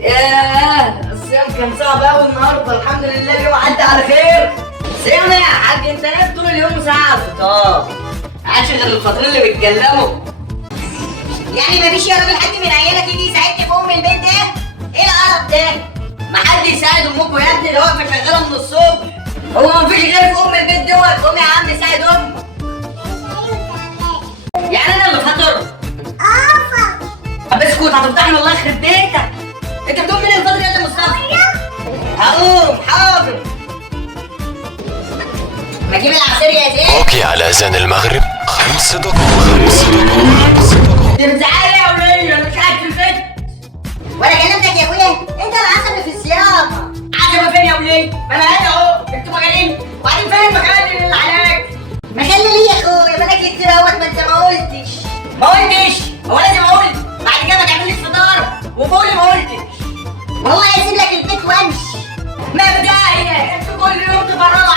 ياه الصيام كان صعب قوي النهارده، الحمد لله اليوم عدى على خير. صيام يا حاج؟ انت نايم طول اليوم ساعه على الفطار، عادش غير الفطرين اللي بيتكلموا. يعني مفيش يا راجل حد من عيالك يجي يساعدني في ام البيت ده؟ ايه القرف ده؟ ما حد يساعد امكم يا ابني، ده واقفه شغاله من الصبح. هو مفيش غير في ام البيت دوت؟ قوم يا عم ساعد امي. يعني انا اللي فطر؟ طب اسكت هتفضحني الله يخرب بيتك. انت بتقوم من الفطر يا مصطفى؟ هقوم حاضر. ما تجيب العصير يا زين. اوكي على اذان المغرب 5 دقائق 5 دقائق 5 دقائق. انت بتزعلي يا وليه؟ انا مش قاعد في البيت. ولا كلمتك يا اخويا؟ انت العصبي في الصيام. عجبه فين يا وليه؟ ما انا هنا اهو، انتوا مجانين. وبعدين فين مخلي للعلاج؟ مخلي ليه يا اخويا؟ بالك كتير اهوت ما انت ما قلتش. ما قلتش؟ هو لازم اقول؟ بعد كده ما تعمليش فطار وبقولي ما قلتش. والله هسيب لك البيت وامشي. ما بداية انتوا كل يوم تفرقوا